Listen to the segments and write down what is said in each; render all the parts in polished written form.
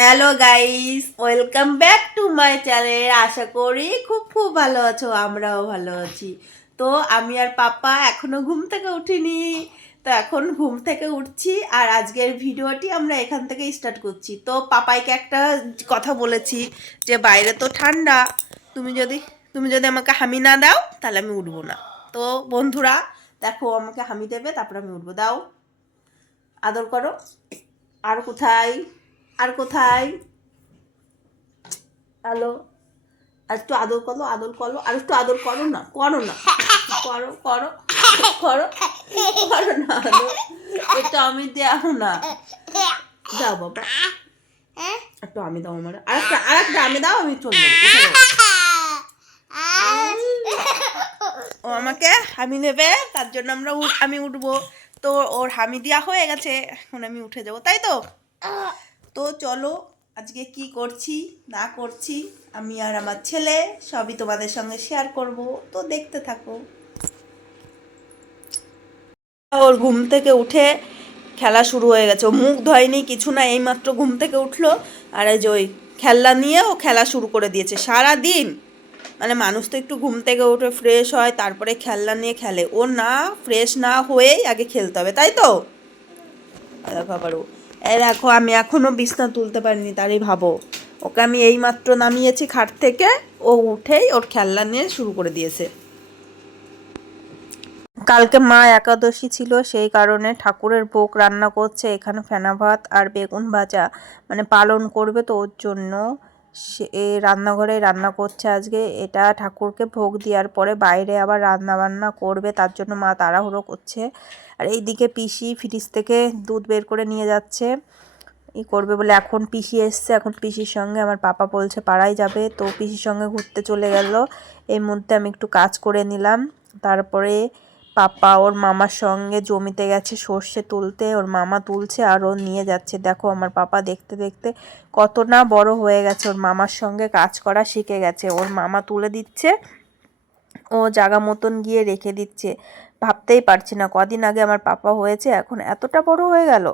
Hello guys, welcome back to my channel. আশা করি খুব খুব ভালো আছো, আমরাও ভালো আছি। তো আমি আর পাপা এখনো ঘুম থেকে উঠিনি। তো এখন ঘুম থেকে উঠছি আর আজকের ভিডিওটি আমরা এখান থেকে স্টার্ট করছি। তো পাপাইকে একটা কথা বলেছি যে বাইরে তো ঠান্ডা, তুমি যদি তুমি যদি আমাকে হামি না দাও তাহলে আমি উঠবো না। তো বন্ধুরা দেখো, আমাকে হামি দেবে, তারপর আমি উঠবো। দাও, আদর করো। আর কোথায়, আর কোথায়? হ্যালো, আর একটু আদর করো, আদর করো, আর একটু আদর করো না, করো না, করো করো করো, করো না আদর। একটু আমি দেও না, দাও বাবা, একটু আমি দাও আমার, আর একটা আমি দাও, আমি চলে যাবো, উঠে যাবো। ও আমাকে হামি নেবে, তার জন্য আমি উঠবো। তো ওর হামি দেওয়া হয়ে গেছে, এখন আমি উঠে যাবো, তাই তো? তো চলো, আজকে কি করছি না করছি আমি আর আমার ছেলে সবই তোমাদের সঙ্গে শেয়ার করব। তো দেখতে থাকো। ওর ঘুম থেকে উঠে খেলা শুরু হয়ে গেছে। ও মুখ ধোয়নি, কিছু না, এইমাত্র ঘুম থেকে উঠলো আর এই যে ওই খেলনা নিয়ে ও খেলা শুরু করে দিয়েছে সারা দিন। মানে মানুষ তো একটু ঘুম থেকে উঠে ফ্রেশ হয়, তারপরে খেলনা নিয়ে খেলে। ও না, ফ্রেশ না হয়েই আগে খেলতে হবে, তাই তো? দেখো আবারও, এই দেখো, আমি এখনো বিছনা তুলতে পারিনি, তারই ভাবো। ওকে আমি এইমাত্র নামিয়েছি খাট থেকে, ও উঠেই ওর খেলনা নিয়ে শুরু করে দিয়েছে। কালকে মা একাদশী ছিল, সেই কারণে ঠাকুরের ভোগ রান্না করছে। এখানে ফেনা ভাত আর বেগুন ভাজা, মানে পালন করবে, তো ওর জন্য সে রান্নাঘরে রান্না করছে আজকে। এটা ঠাকুরকে ভোগ দেওয়ার পরে বাইরে আবার রান্না বান্না করবে, তার জন্য মা তাড়াহুড়ো করছে। আর এইদিকে পিসি ফ্রিজ থেকে দুধ বের করে নিয়ে যাচ্ছে, করবে বলে। এখন পিসি এসছে, এখন পিসির সঙ্গে আমার পাপা বলছে পাড়ায় যাবে, তো পিসির সঙ্গে ঘুরতে চলে গেল। এই মুহূর্তে আমি একটু কাজ করে নিলাম। তারপরে পাপা ওর মামার সঙ্গে জমিতে গেছে সর্ষে তুলতে, ওর মামা তুলছে আর ও নিয়ে যাচ্ছে। দেখো আমার পাপা দেখতে দেখতে কত না বড় হয়ে গেছে, ওর মামার সঙ্গে কাজ করা শিখে গেছে। ওর মামা তুলে দিচ্ছে, ও জাগা মতন গিয়ে রেখে দিচ্ছে। ভাবতেই পারছি না, কদিন আগে আমার পাপা হয়েছে, এখন এতটা বড় হয়ে গেল।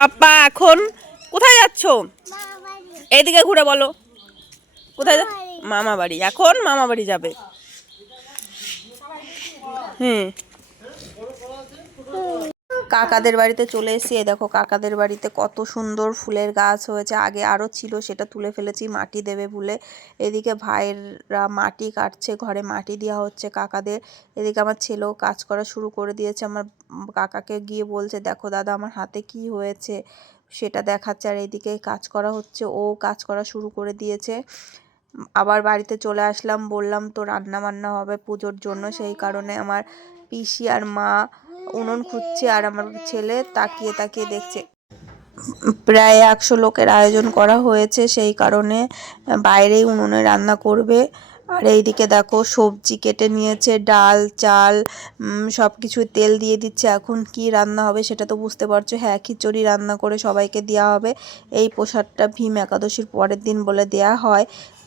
পাপা এখন কোথায় যাচ্ছ? এইদিকে ঘুরে বলো, কোথায় মামা বাড়ি। এখন মামা বাড়ি যাবে। হুম, কাকাদের বাড়িতে চলে এসেছি। দেখো কাকাদের বাড়িতে কত সুন্দর ফুলের গাছ হয়েছে, আগে আরও ছিল, সেটা তুলে ফেলেছি মাটি দেবে বলে। এদিকে ভাইয়েরা মাটি কাটছে, ঘরে মাটি দেওয়া হচ্ছে কাকাদের। এদিকে আমার ছেলেও কাজ করা শুরু করে দিয়েছে। আমার কাকাকে গিয়ে বলছে, দেখো দাদা আমার হাতে কি হয়েছে, সেটা দেখাচ্ছে। আর এইদিকে কাজ করা হচ্ছে, ও কাজ করা শুরু করে দিয়েছে। আবার বাড়িতে চলে আসলাম, বললাম তো রান্না বান্না হবে পুজোর জন্য, সেই কারণে আমার পিসি আর মা উনুন খুঁজছে আর আমার ছেলে তাকিয়ে তাকিয়ে দেখছে। প্রায় 100 লোকের আয়োজন করা হয়েছে, সেই কারণে বাইরেই উনুনে রান্না করবে। আর এইদিকে দেখো সবজি কেটে নিয়েছে, ডাল চাল সব কিছু তেল দিয়ে দিচ্ছে। এখন কি রান্না হবে সেটা তো বুঝতে পারছো। হ্যাঁ, খিচুড়ি রান্না করে সবাইকে দেওয়া হবে। এই প্রসাদটা ভীম একাদশীর পরের দিন বলে দেয়া হয়,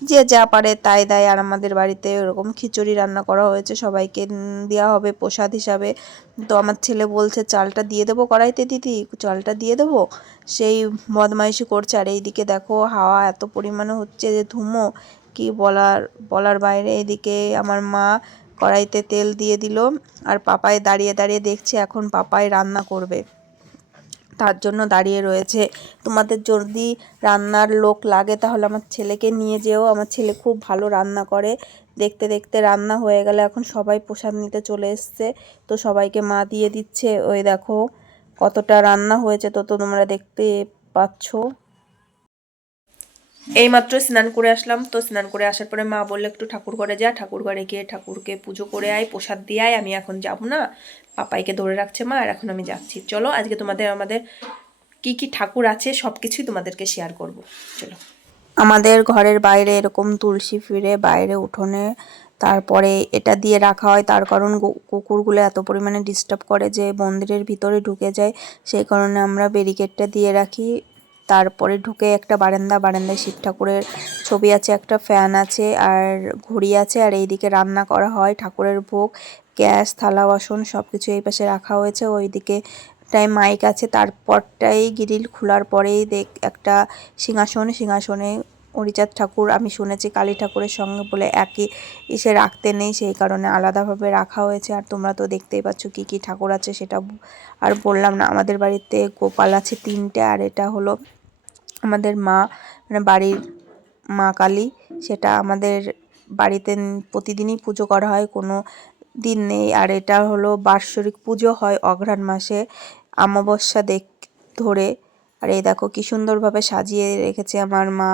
যে যা পারে তাই দেয়। আর আমাদের বাড়িতে ওরকম খিচুড়ি রান্না করা হয়েছে, সবাইকে দেওয়া হবে প্রসাদ হিসাবে। তো আমার ছেলে বলছে চালটা দিয়ে দেবো কড়াইতে, দিদি চালটা দিয়ে দেবো, সেই বদমাইশি করছে। আর এইদিকে দেখো হাওয়া এত পরিমাণে হচ্ছে যে ধুমো, কি বলার বাইরে। এদিকে আমার মা কড়াইতে তেল দিয়ে দিল আর পাপাই দাঁড়িয়ে দাঁড়িয়ে দেখছে এখন পাপাই রান্না করবে, তার জন্য দাঁড়িয়ে রয়েছে। তোমাদের যদি রান্নার লোক লাগে তাহলে আমার ছেলেকে নিয়ে যেও, আমার ছেলে খুব ভালো রান্না করে। দেখতে দেখতে রান্না হয়ে গেলে এখন সবাই প্রসাদ নিতে চলে এসছে, তো সবাইকে মা দিয়ে দিচ্ছে। ওই দেখো কতটা রান্না হয়েছে, তো তোমরা দেখতে পাচ্ছ। এইমাত্র স্নান করে আসলাম, তো স্নান করে আসার পরে মা বললো একটু ঠাকুর ঘরে যা, ঠাকুর ঘরে গিয়ে ঠাকুরকে পুজো করে আয়, প্রসাদ দিয়ে আয়। আমি এখন যাব না, পাপাইকে ধরে রাখছে মা, আর এখন আমি যাচ্ছি। চলো আজকে আমাদের কি কি ঠাকুর আছে সব কিছুই তোমাদেরকে শেয়ার করব। চলো, আমাদের ঘরের বাইরে এরকম তুলসী ফিরে বাইরে উঠোনে, তারপরে এটা দিয়ে রাখা হয়, তার কারণ কুকুরগুলো এত পরিমাণে ডিস্টার্ব করে যে মন্দিরের ভিতরে ঢুকে যায়, সেই কারণে আমরা ব্যারিকেডটা দিয়ে রাখি। তারপরে ঢুকে একটা বারান্দায় শিব ঠাকুরের ছবি আছে, একটা ফ্যান আছে আর ঘড়ি আছে। আর এইদিকে রান্না করা হয় ঠাকুরের ভোগ, গ্যাস থালা বাসন সব কিছু এই পাশে রাখা হয়েছে। ওইদিকে টাই মাইক আছে, তারপরটাই গ্রিল খোলার পরেই একটা সিংহাসনে হরিচাঁদ ঠাকুর, আমি শুনেছি কালী ঠাকুরের সঙ্গে বলে একই ইসে রাখতে নেই, সেই কারণে আলাদাভাবে রাখা হয়েছে। আর তোমরা তো দেখতেই পাচ্ছ কি কি ঠাকুর আছে, সেটা আর বললাম না। আমাদের বাড়িতে গোপাল আছে 3টে, আর এটা হলো আমাদের মা, মানে বাড়ির মা কালী। সেটা আমাদের বাড়িতে প্রতিদিনই পুজো করা হয়, কোনো দিন নেই। আর এটা হলো বাৎসরিক পুজো হয় অঘ্রাণ মাসে অমাবস্যা ধরে। আর এই দেখো কি সুন্দরভাবে সাজিয়ে রেখেছে আমার মা।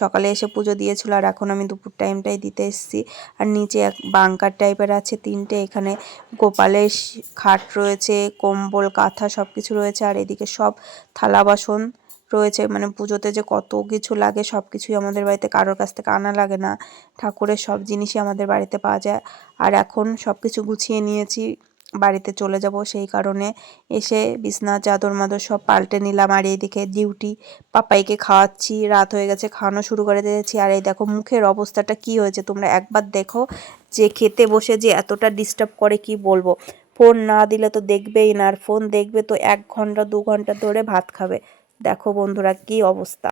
সকালে এসে পুজো দিয়েছিল, আর এখন আমি দুপুর টাইমটাই দিতে এসেছি। আর নিচে এক বাংকার টাইপের আছে 3টে, এখানে গোপালের খাট রয়েছে, কম্বল কাঁথা সব কিছু রয়েছে। আর এদিকে সব থালা বাসন রয়েছে, মানে পুজোতে যে কত কিছু লাগে সব কিছুই আমাদের বাড়িতে, কারোর কাছ থেকে আনা লাগে না। ঠাকুরের সব জিনিসই আমাদের বাড়িতে পাওয়া যায়। আর এখন সব কিছু গুছিয়ে নিয়েছি, বাড়িতে চলে যাব, সেই কারণে এসে বিছনা চাদর মাদর সব পাল্টে নিলাম। আর এইদিকে ডিউটি, পাপাইকে খাওয়াচ্ছি, রাত হয়ে গেছে, খাওয়ানো শুরু করে দিয়েছি। আর এই দেখো মুখের অবস্থাটা কি হয়েছে, তোমরা একবার দেখো, যে খেতে বসে যে এতটা ডিস্টার্ব করে কি বলবো। ফোন না দিলে তো দেখবেই না, আর ফোন দেখবে তো 1 ঘন্টা 2 ঘন্টা ধরে ভাত খাবে। দেখো বন্ধুরা কি অবস্থা।